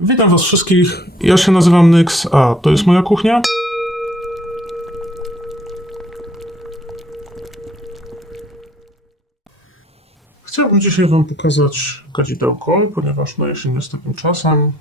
Witam Was wszystkich. Ja się nazywam Nyx, a to jest moja kuchnia. Chciałbym dzisiaj Wam pokazać kadzidełko, ponieważ no, jesień jest takim czasem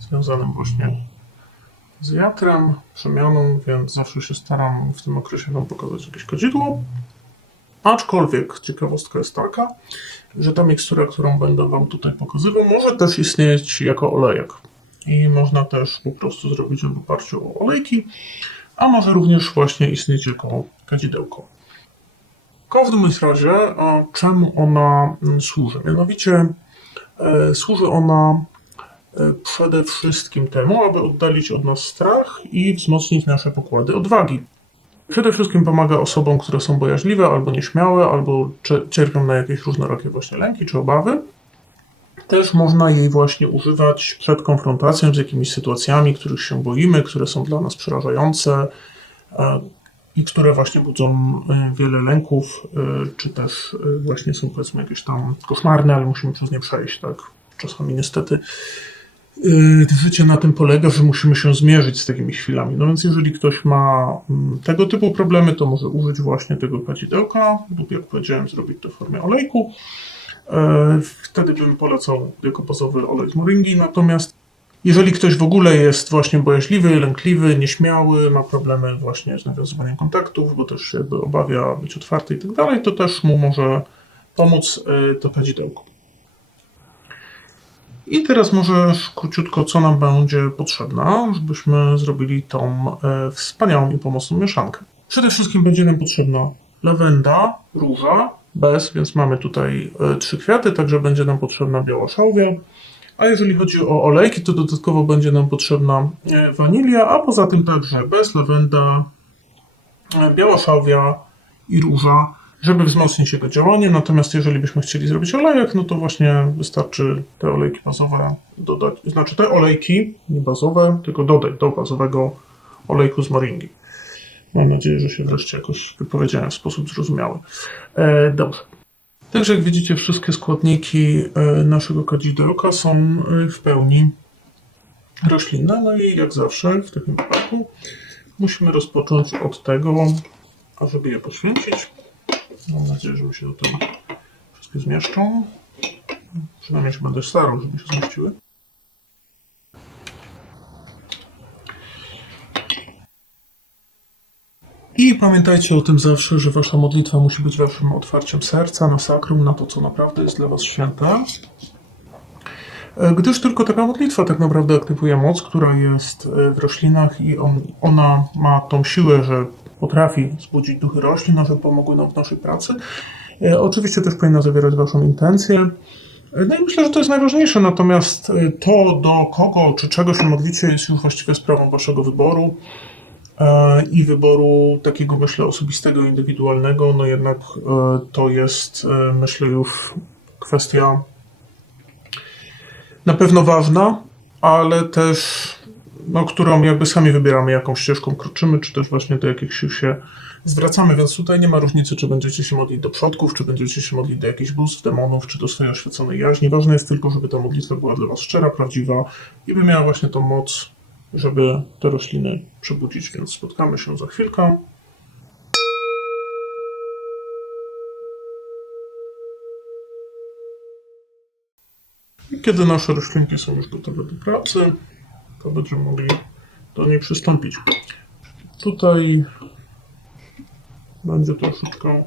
związanym właśnie z wiatrem, przemianą, więc zawsze się staram w tym okresie Wam pokazać jakieś kadzidło. Aczkolwiek ciekawostka jest taka, że ta mikstura, którą będę Wam tutaj pokazywał, może też istnieć jako olejek. I można też po prostu zrobić w oparciu o olejki, a może również właśnie istnieć jako kadzidełko. W każdym razie, czemu ona służy? Mianowicie e, służy ona e, przede wszystkim temu, aby oddalić od nas strach i wzmocnić nasze pokłady odwagi. Przede wszystkim pomaga osobom, które są bojaźliwe albo nieśmiałe, albo cierpią na jakieś różnorakie właśnie lęki czy obawy. Też można jej właśnie używać przed konfrontacją z jakimiś sytuacjami, których się boimy, które są dla nas przerażające e, i które właśnie budzą e, wiele lęków, e, czy też właśnie są powiedzmy jakieś tam koszmarne, ale musimy przez nie przejść, tak? Czasami niestety Życie na tym polega, że musimy się zmierzyć z takimi chwilami. No więc jeżeli ktoś ma mm, tego typu problemy, to może użyć właśnie tego kadzidełka, lub jak powiedziałem, zrobić to w formie olejku. Yy, Wtedy bym polecał jako bazowy olej z moringi. Natomiast jeżeli ktoś w ogóle jest właśnie bojaźliwy, lękliwy, nieśmiały, ma problemy właśnie z nawiązywaniem kontaktów, bo też się jakby obawia być otwarty i tak dalej, to też mu może pomóc yy, to kadzidełko. I teraz może króciutko, co nam będzie potrzebne, żebyśmy zrobili tą e, wspaniałą i pomocną mieszankę. Przede wszystkim będzie nam potrzebna lawenda, róża, bez, więc mamy tutaj e, trzy kwiaty, także będzie nam potrzebna biała szałwia. A jeżeli chodzi o olejki, to dodatkowo będzie nam potrzebna e, wanilia, a poza tym także bez, lawenda, biała szałwia i róża, żeby wzmocnić jego działanie. Natomiast jeżeli byśmy chcieli zrobić olejek, no to właśnie wystarczy te olejki bazowe dodać, znaczy te olejki, nie bazowe, tylko dodać do bazowego olejku z moringi. Mam nadzieję, że się wreszcie jakoś wypowiedziałem w sposób zrozumiały. E, dobrze. Także jak widzicie, wszystkie składniki e, naszego kadzidełka są e, w pełni roślinne. No i jak zawsze w takim wypadku musimy rozpocząć od tego, ażeby je poświęcić. Mam nadzieję, że mi się tutaj wszystkie zmieszczą. Przynajmniej się będę starał, żeby się zmieściły. I pamiętajcie o tym zawsze, że wasza modlitwa musi być waszym otwarciem serca na sakrum, na to, co naprawdę jest dla was święte. E, Gdyż tylko taka modlitwa tak naprawdę aktywuje moc, która jest e, w roślinach i on, ona ma tą siłę, że potrafi wzbudzić duchy roślin, a żeby pomogły nam w naszej pracy. E, Oczywiście też powinna zawierać waszą intencję. E, No i myślę, że to jest najważniejsze, natomiast e, to, do kogo czy czego się modlicie, jest już właściwie sprawą waszego wyboru i wyboru takiego, myślę, osobistego, indywidualnego. No jednak to jest, myślę, już kwestia na pewno ważna, ale też no, którą jakby sami wybieramy, jaką ścieżką kroczymy, czy też właśnie do jakich sił się zwracamy, więc tutaj nie ma różnicy, czy będziecie się modlić do przodków, czy będziecie się modlić do jakichś bóstw, demonów, czy do swojej oświeconej jaźni. Ważne jest tylko, żeby ta modlitwa była dla Was szczera, prawdziwa i by miała właśnie tą moc, żeby te rośliny przebudzić, więc spotkamy się za chwilkę. I kiedy nasze roślinki są już gotowe do pracy, to będziemy mogli do niej przystąpić. Tutaj będzie troszeczkę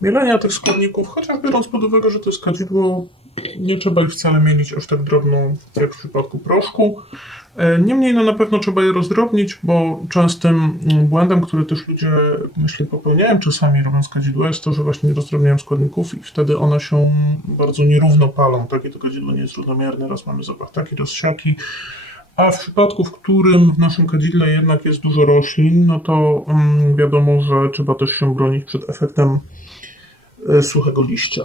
mielenia tych składników, chociaż biorąc pod uwagę, że to jest kadzidło, nie trzeba ich wcale mielić aż tak drobno jak w przypadku proszku. E, Niemniej no na pewno trzeba je rozdrobnić, bo częstym mm, błędem, który też ludzie myślę popełniają czasami robiąc kadzidło jest to, że właśnie nie rozdrobniają składników i wtedy one się bardzo nierówno palą. Takie to kadzidło nie jest równomierne, raz mamy zapach taki, raz siaki. A w przypadku, w którym w naszym kadzidle jednak jest dużo roślin, no to mm, wiadomo, że trzeba też się bronić przed efektem e, suchego liścia.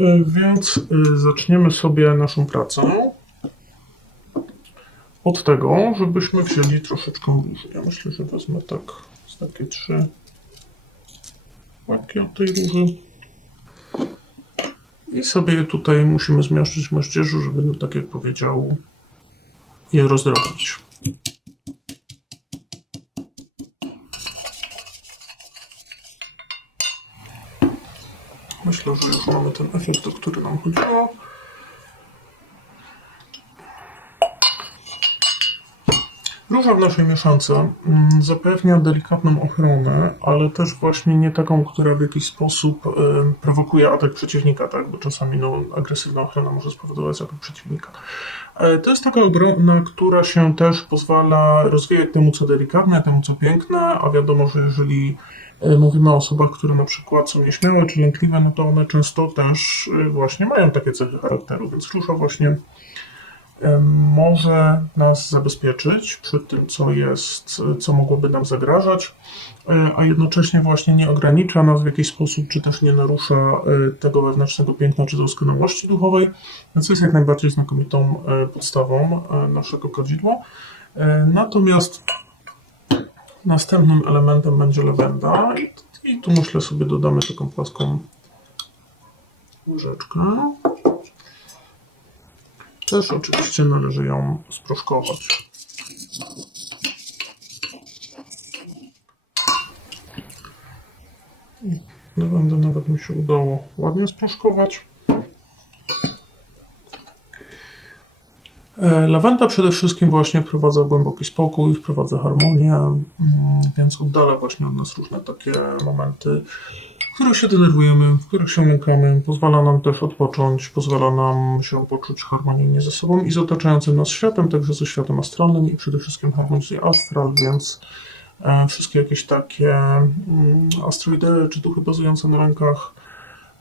E, Więc e, zaczniemy sobie naszą pracę od tego, żebyśmy wzięli troszeczkę róży. Ja myślę, że wezmę tak z takie trzy łapki od tej róży. I sobie tutaj musimy zmiażdżyć w moździerzu, żeby, no, tak jak powiedział, je rozdrobić. Że już mamy ten efekt, o który nam chodziło. Róża w naszej mieszance mm, zapewnia delikatną ochronę, ale też właśnie nie taką, która w jakiś sposób prowokuje atak przeciwnika, tak? bo czasami no, agresywna ochrona może spowodować atak przeciwnika. E, To jest taka obrona, która się też pozwala rozwijać temu, co delikatne, temu, co piękne, a wiadomo, że jeżeli e, mówimy o osobach, które na przykład są nieśmiałe czy lękliwe, no to one często też e, właśnie mają takie cechy charakteru, więc róża właśnie może nas zabezpieczyć przed tym, co jest, co mogłoby nam zagrażać, e, a jednocześnie właśnie nie ogranicza nas w jakiś sposób, czy też nie narusza e, tego wewnętrznego piękna czy doskonałości duchowej, więc jest jak najbardziej znakomitą e, podstawą e, naszego kadzidła. E, Natomiast następnym elementem będzie lawenda i, i tu myślę sobie dodamy taką płaską łyżeczkę. Też oczywiście należy ją sproszkować. Lawendę nawet mi się udało ładnie sproszkować. E, Lawenda przede wszystkim właśnie wprowadza głęboki spokój, wprowadza harmonię, mm, więc oddala właśnie od nas różne takie momenty, których się denerwujemy, w się lękamy. Pozwala nam też odpocząć, pozwala nam się poczuć harmonijnie ze sobą i z otaczającym nas światem, także ze światem astralnym i przede wszystkim harmonizuje astral, więc e, wszystkie jakieś takie mm, asteroidy czy duchy bazujące na rękach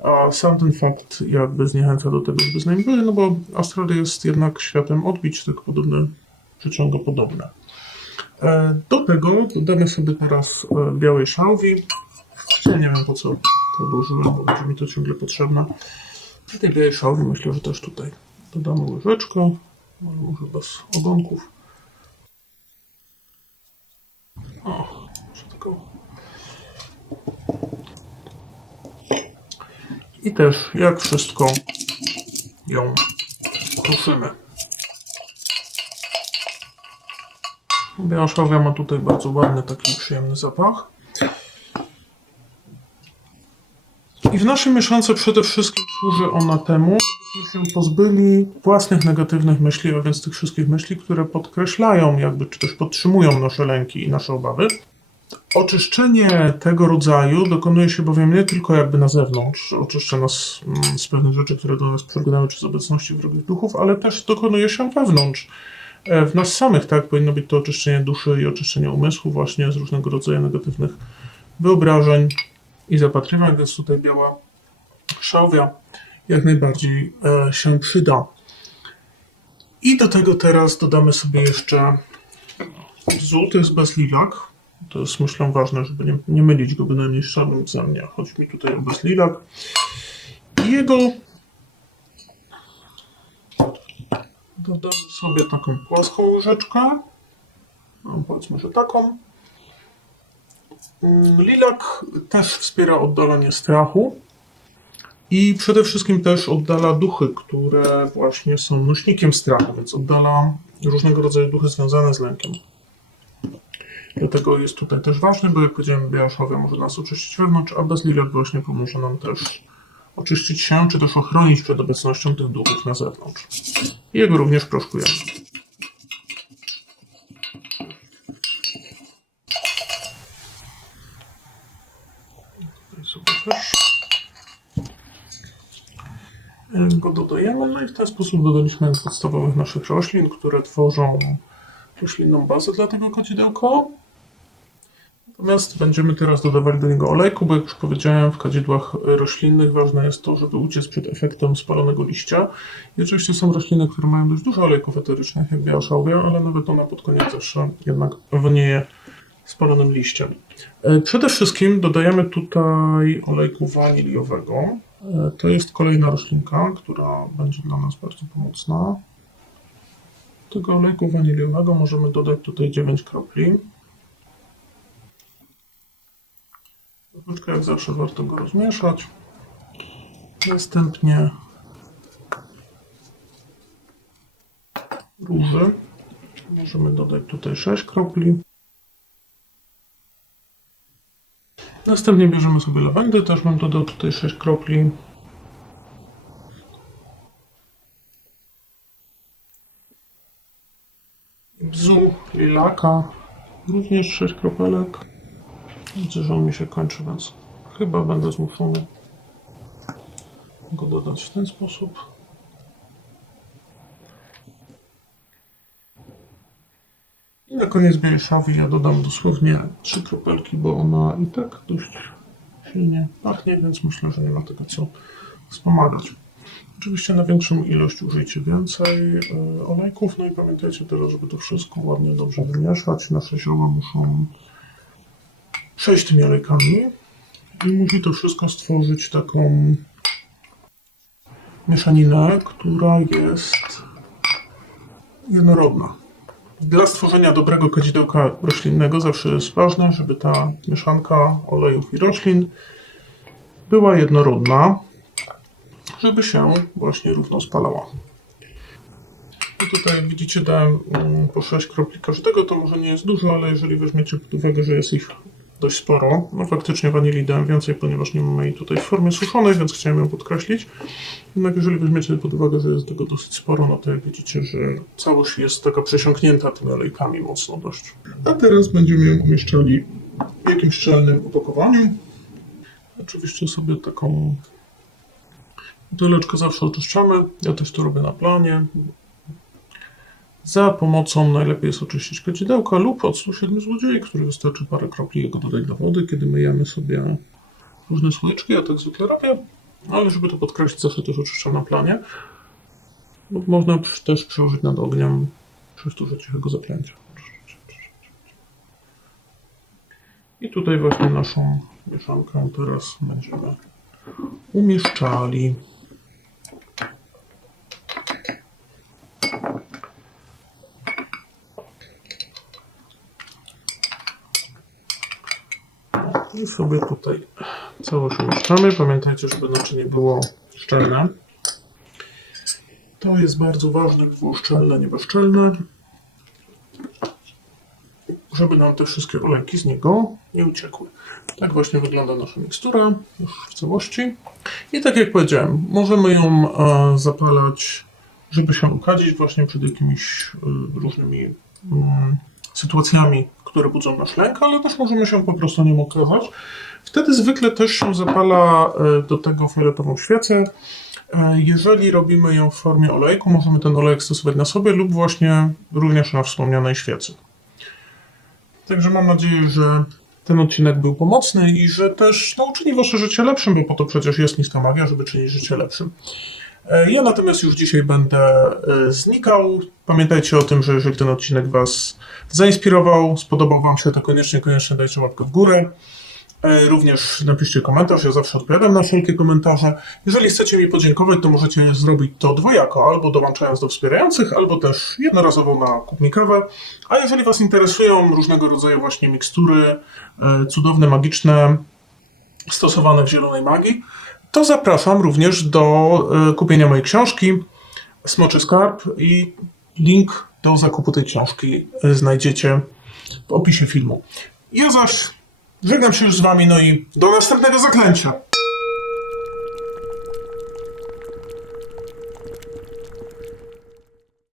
a sam ten fakt jakby zniechęca do tego, żeby z nami były, no bo astral jest jednak światem odbić, tylko podobne przyciąga podobne. Do tego dodamy sobie teraz e, białej szałwi. Nie wiem po co to włożyłem, bo będzie mi to ciągle potrzebne. I tej białej szałwi myślę, że też tutaj dodamy łyżeczkę, ale może bez ogonków. O, może I też, jak wszystko, ją kruszymy. Biała szałwia ma tutaj bardzo ładny, taki przyjemny zapach. I w naszej mieszance przede wszystkim służy ona temu, żebyśmy się pozbyli własnych negatywnych myśli, a więc tych wszystkich myśli, które podkreślają jakby, czy też podtrzymują nasze lęki i nasze obawy. Oczyszczenie tego rodzaju dokonuje się bowiem nie tylko jakby na zewnątrz, oczyszcza nas mm, z pewnych rzeczy, które do nas przebiegają, czy z obecności wrogich duchów, ale też dokonuje się wewnątrz. E, W nas samych, tak, powinno być to oczyszczenie duszy i oczyszczenie umysłu właśnie z różnego rodzaju negatywnych wyobrażeń i zapatrywań, więc tutaj biała szałwia jak najbardziej e, się przyda. I do tego teraz dodamy sobie jeszcze zół, to jest bazlilak. To jest myślę ważne, żeby nie, nie mylić go bynajmniej z szarym zębnia. Chodzi mi tutaj o bazlilak. I jego dodamy sobie taką płaską łyżeczkę. No, powiedzmy, że taką. Lilak też wspiera oddalanie strachu. I przede wszystkim też oddala duchy, które właśnie są nośnikiem strachu, więc oddala różnego rodzaju duchy związane z lękiem. Dlatego jest tutaj też ważny, bo jak powiedziałem, biała szałwia może nas oczyścić wewnątrz, a bazlilak właśnie pomoże nam też oczyścić się, czy też ochronić przed obecnością tych duchów na zewnątrz. Jego również proszkujemy. Tutaj sobie też go dodajemy, no i w ten sposób dodaliśmy podstawowych naszych roślin, które tworzą roślinną bazę dla tego kadzidełka. Natomiast będziemy teraz dodawali do niego olejku, bo jak już powiedziałem, w kadzidłach roślinnych ważne jest to, żeby uciec przed efektem spalonego liścia. I oczywiście są rośliny, które mają dość dużo olejków eterycznych, jak biała szałwia, ale nawet ona pod koniec zawsze jednak wnieje spalonym liściem. E, Przede wszystkim dodajemy tutaj olejku waniliowego. To jest kolejna roślinka, która będzie dla nas bardzo pomocna. Tego olejku waniliowego możemy dodać tutaj 9 kropli. Troszeczkę jak zawsze warto go rozmieszać. Następnie róży. Możemy dodać tutaj 6 kropli. Następnie bierzemy sobie lawendę, też bym dodał tutaj 6 kropli. Bzu, lilaka, również 6 kropelek. Widzę, mi się kończy, więc chyba będę zmuszony go dodać w ten sposób. Na koniec białej szawy ja dodam dosłownie trzy kropelki, bo ona i tak dość silnie pachnie, więc myślę, że nie ma tego co wspomagać. Oczywiście na większą ilość użyjcie więcej e, olejków, no i pamiętajcie teraz, żeby to wszystko ładnie dobrze wymieszać. Nasze zioła muszą przejść tymi olejkami i musi to wszystko stworzyć taką mieszaninę, która jest jednorodna. Dla stworzenia dobrego kadzidełka roślinnego zawsze jest ważne, żeby ta mieszanka olejów i roślin była jednorodna, żeby się właśnie równo spalała. I tutaj widzicie dałem mm, po 6 kropli każdego, to może nie jest dużo, ale jeżeli weźmiecie pod uwagę, że jest ich dość sporo, no faktycznie wanilii dałem więcej, ponieważ nie mamy jej tutaj w formie suszonej, więc chciałem ją podkreślić. Jednak jeżeli weźmiecie pod uwagę, że jest tego dosyć sporo, no to jak widzicie, że całość jest taka przesiąknięta tymi olejkami mocno dość. A teraz będziemy ją umieszczali w jakimś szczelnym opakowaniu. Oczywiście sobie taką buteleczkę zawsze oczyszczamy. Ja też to robię na planie. Za pomocą najlepiej jest oczyścić kadzidełka lub od 107 złodziei, który wystarczy parę kropli jego dodać do wody, kiedy myjemy sobie różne słoiczki. Ja tak zwykle robię, ale żeby to podkreślić, zawsze też oczyszczam na planie. Lub można też przyłożyć nad ogniem przy sztuce cichego zaklęcia. I tutaj właśnie naszą mieszankę teraz będziemy umieszczali. I sobie tutaj całość umieszczamy. Pamiętajcie, żeby naczynie było szczelne. To jest bardzo ważne, by było szczelne, nie bezszczelne. Żeby nam te wszystkie olejki z niego nie uciekły. Tak właśnie wygląda nasza mikstura już w całości. I tak jak powiedziałem, możemy ją e, zapalać, żeby się ukadzić właśnie przed jakimiś e, różnymi mm, sytuacjami, które budzą nasz lęk, ale też możemy się po prostu nim okazać. Wtedy zwykle też się zapala e, do tego fioletową świecę. E, Jeżeli robimy ją w formie olejku, możemy ten olejek stosować na sobie lub właśnie również na wspomnianej świecy. Także mam nadzieję, że ten odcinek był pomocny i że też uczyni wasze życie lepszym, bo po to przecież jest niska magia, żeby czynić życie lepszym. E, Ja natomiast już dzisiaj będę e, znikał. Pamiętajcie o tym, że jeżeli ten odcinek Was zainspirował, spodobał Wam się, to koniecznie, koniecznie dajcie łapkę w górę. E, Również napiszcie komentarz, ja zawsze odpowiadam na wszelkie komentarze. Jeżeli chcecie mi podziękować, to możecie zrobić to dwojako, albo dołączając do wspierających, albo też jednorazowo na kup mi kawę. A jeżeli Was interesują różnego rodzaju właśnie mikstury, cudowne, magiczne, stosowane w zielonej magii, to zapraszam również do e, kupienia mojej książki Smoczy Skarb i link do zakupu tej książki e, znajdziecie w opisie filmu. Ja zaś żegnam się już z Wami, no i do następnego zaklęcia.